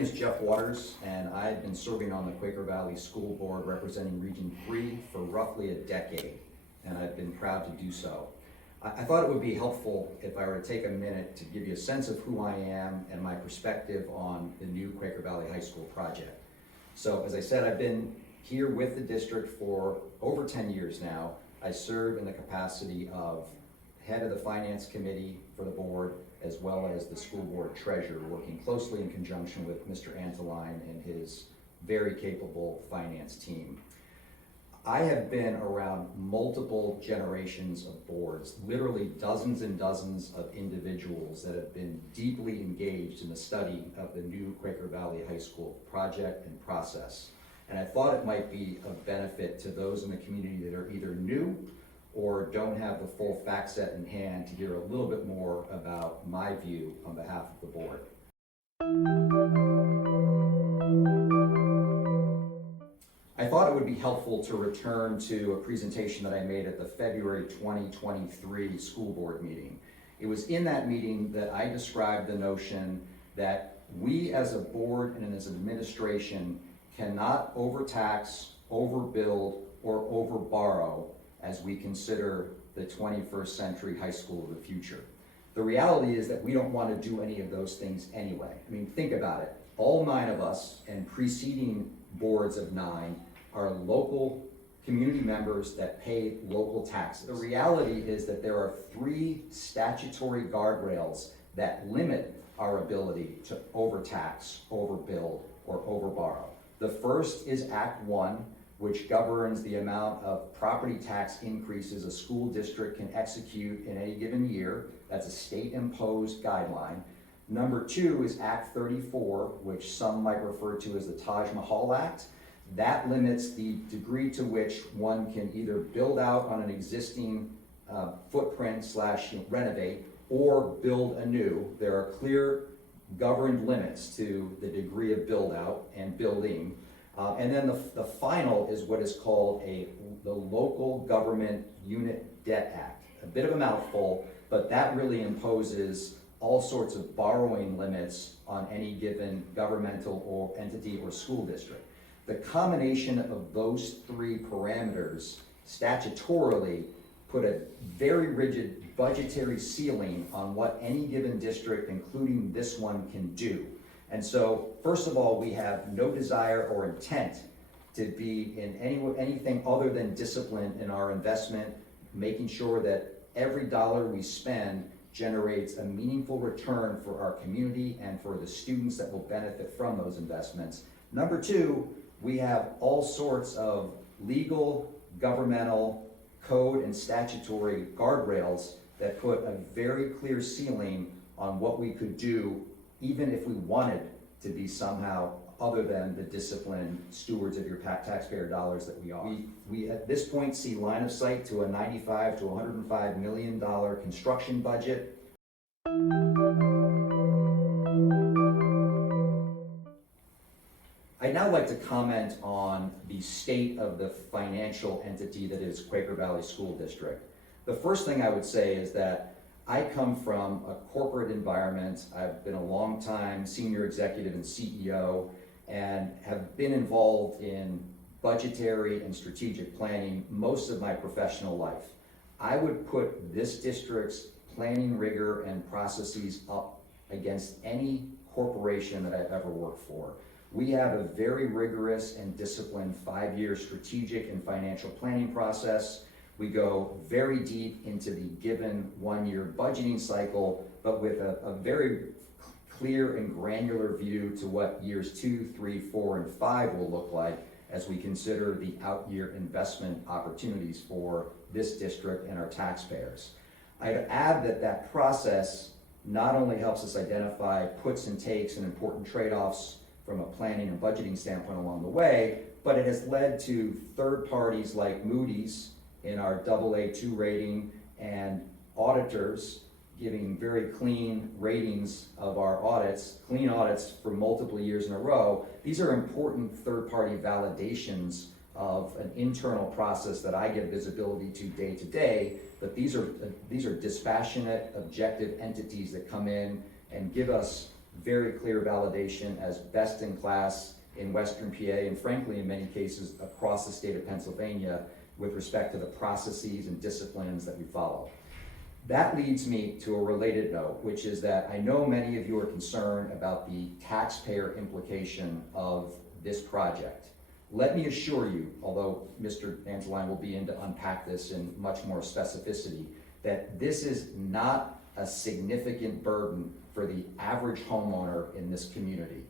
name is Jeff Waters, and I've been serving on the Quaker Valley School Board representing Region 3 for roughly a decade, and I've been proud to do so. I thought it would be helpful if I were to take a minute to give you a sense of who I am and my perspective on the new Quaker Valley High School project. So, as I said, I've been here with the district for over 10 years now. I serve in the capacity of head of the finance committee for the board, as well as the school board treasurer, working closely in conjunction with Mr. Antoline and his very capable finance team. I have been around multiple generations of boards, literally dozens and dozens of individuals that have been deeply engaged in the study of the new Quaker Valley High School project and process. And I thought it might be of benefit to those in the community that are either new or don't have the full fact set in hand to hear a little bit more about my view on behalf of the board. I thought it would be helpful to return to a presentation that I made at the February 2023 school board meeting. It was in that meeting that I described the notion that we as a board and as an administration cannot overtax, overbuild, or overborrow as we consider the 21st century high school of the future. The reality is that we don't want to do any of those things anyway. I mean, think about it. All 9 of us and preceding boards of 9 are local community members that pay local taxes. The reality is that there are 3 statutory guardrails that limit our ability to overtax, overbuild, or overborrow. The first is Act 1, which governs the amount of property tax increases a school district can execute in any given year. That's a state-imposed guideline. Number 2 is Act 34, which some might refer to as the Taj Mahal Act. That limits the degree to which one can either build out on an existing footprint / renovate or build anew. There are clear governed limits to the degree of build out and building. And then the final is what is called the Local Government Unit Debt Act. A bit of a mouthful, but that really imposes all sorts of borrowing limits on any given governmental or entity or school district. The combination of those 3 parameters statutorily put a very rigid budgetary ceiling on what any given district, including this one, can do. And so, first of all, we have no desire or intent to be in anything other than disciplined in our investment, making sure that every dollar we spend generates a meaningful return for our community and for the students that will benefit from those investments. Number 2, we have all sorts of legal, governmental, code, and statutory guardrails that put a very clear ceiling on what we could do, even if we wanted to be somehow other than the disciplined stewards of your taxpayer dollars that we are. We at this point see line of sight to a $95 to $105 million construction budget. I'd now like to comment on the state of the financial entity that is Quaker Valley School District. The first thing I would say is that I come from a corporate environment. I've been a long time senior executive and CEO and have been involved in budgetary and strategic planning most of my professional life. I would put this district's planning rigor and processes up against any corporation that I've ever worked for. We have a very rigorous and disciplined 5-year strategic and financial planning process. We go very deep into the given 1-year budgeting cycle, but with a very clear and granular view to what years 2, 3, 4, and 5 will look like as we consider the out-year investment opportunities for this district and our taxpayers. I'd add that process not only helps us identify puts and takes and important trade-offs from a planning and budgeting standpoint along the way, but it has led to third parties like Moody's in our AA2 rating and auditors giving very clean ratings of our audits, clean audits for multiple years in a row. These are important third-party validations of an internal process that I get visibility to day, but these are dispassionate, objective entities that come in and give us very clear validation as best in class in Western PA, and frankly, in many cases, across the state of Pennsylvania with respect to the processes and disciplines that we follow. That leads me to a related note, which is that I know many of you are concerned about the taxpayer implication of this project. Let me assure you, although Mr. Antoline will be in to unpack this in much more specificity, that this is not a significant burden for the average homeowner in this community.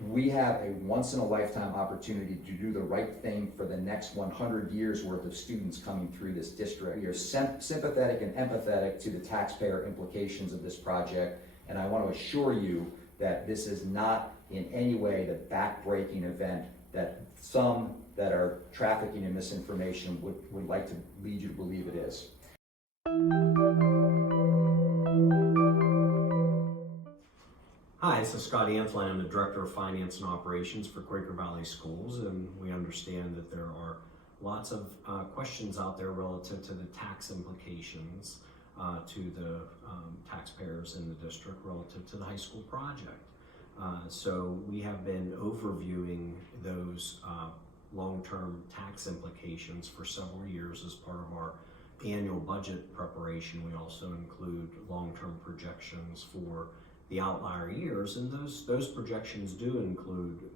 We have a once-in-a-lifetime opportunity to do the right thing for the next 100 years worth of students coming through this district. We are sympathetic and empathetic to the taxpayer implications of this project, and I want to assure you that this is not in any way the back-breaking event that some that are trafficking in misinformation would like to lead you to believe it is. Hi, this is Scott Antoline. I'm the Director of Finance and Operations for Quaker Valley Schools, and we understand that there are lots of questions out there relative to the tax implications to the taxpayers in the district relative to the high school project. So we have been overviewing those long-term tax implications for several years as part of our annual budget preparation. We also include long-term projections for the outlier years, and those projections do include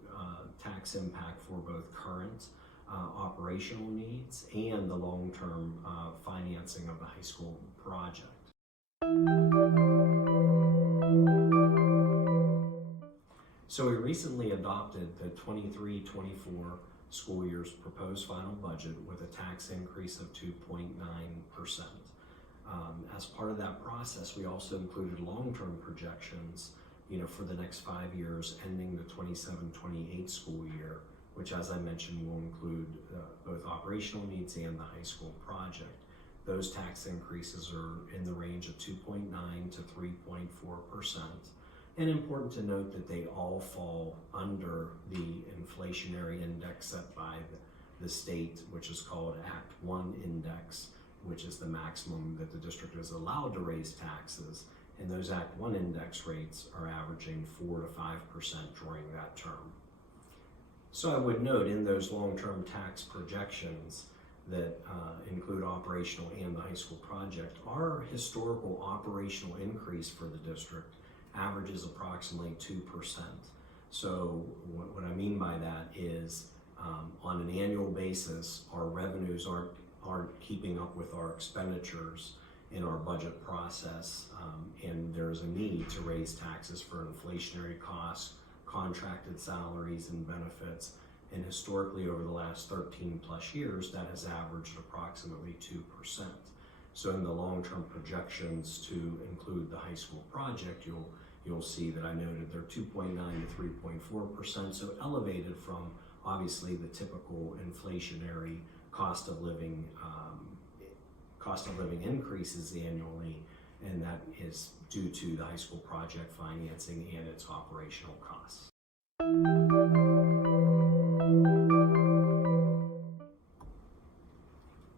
tax impact for both current operational needs and the long-term financing of the high school project. So we recently adopted the 23-24 school year's proposed final budget with a tax increase of 2.9%. As part of that process, we also included long-term projections, for the next 5 years ending the 27-28 school year, which, as I mentioned, will include both operational needs and the high school project. Those tax increases are in the range of 2.9 to 3.4%. And important to note that they all fall under the inflationary index set by the state, which is called Act 1 index, which is the maximum that the district is allowed to raise taxes. And those Act 1 index rates are averaging 4 to 5% during that term. So I would note in those long-term tax projections that include operational and the high school project, our historical operational increase for the district averages approximately 2%. So what I mean by that is on an annual basis, our revenues aren't keeping up with our expenditures in our budget process, and there's a need to raise taxes for inflationary costs, contracted salaries and benefits, and historically over the last 13 plus years that has averaged approximately 2%. So in the long-term projections to include the high school project, you'll see that I noted they're 2.9 to 3.4%, so elevated from obviously the typical inflationary cost of living increases annually, and that is due to the high school project financing and its operational costs.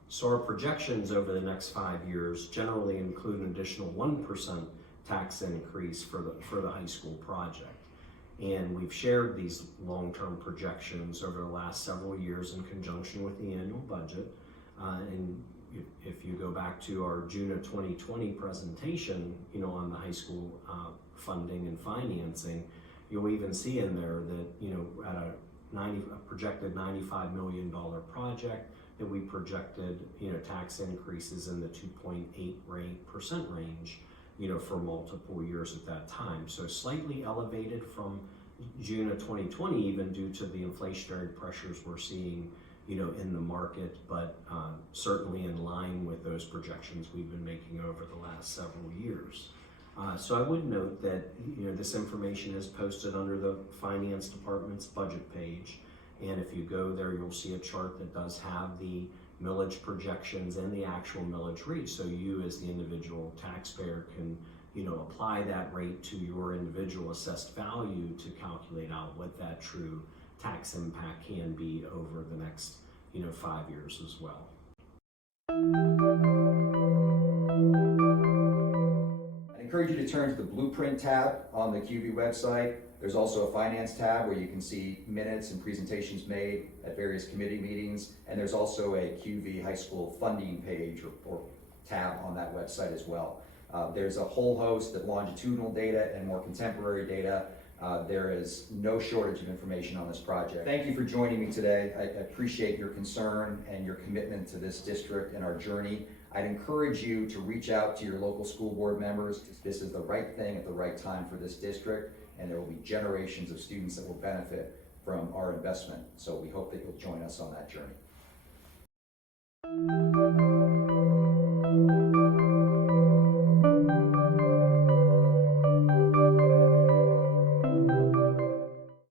So our projections over the next 5 years generally include an additional 1% tax increase for the high school project. And we've shared these long-term projections over the last several years in conjunction with the annual budget. And if you go back to our June of 2020 presentation, on the high school funding and financing, you'll even see in there that, at a projected $95 million project, that we projected, tax increases in the 2.8% range, for multiple years at that time. So slightly elevated from June of 2020, even due to the inflationary pressures we're seeing, in the market, but certainly in line with those projections we've been making over the last several years. So I would note that, this information is posted under the Finance Department's budget page. And if you go there, you'll see a chart that does have the millage projections and the actual millage rate. So you as the individual taxpayer can, apply that rate to your individual assessed value to calculate out what that true tax impact can be over the next, 5 years as well. I encourage encourage you to turn to the Blueprint tab on the QV website. There's also a Finance tab where you can see minutes and presentations made at various committee meetings. And there's also a QV high school funding page or tab on that website as well. There's a whole host of longitudinal data and more contemporary data. There is no shortage of information on this project. Thank you for joining me today. I appreciate your concern and your commitment to this district and our journey. I'd encourage you to reach out to your local school board members. This is the right thing at the right time for this district, and there will be generations of students that will benefit from our investment. So we hope that you'll join us on that journey.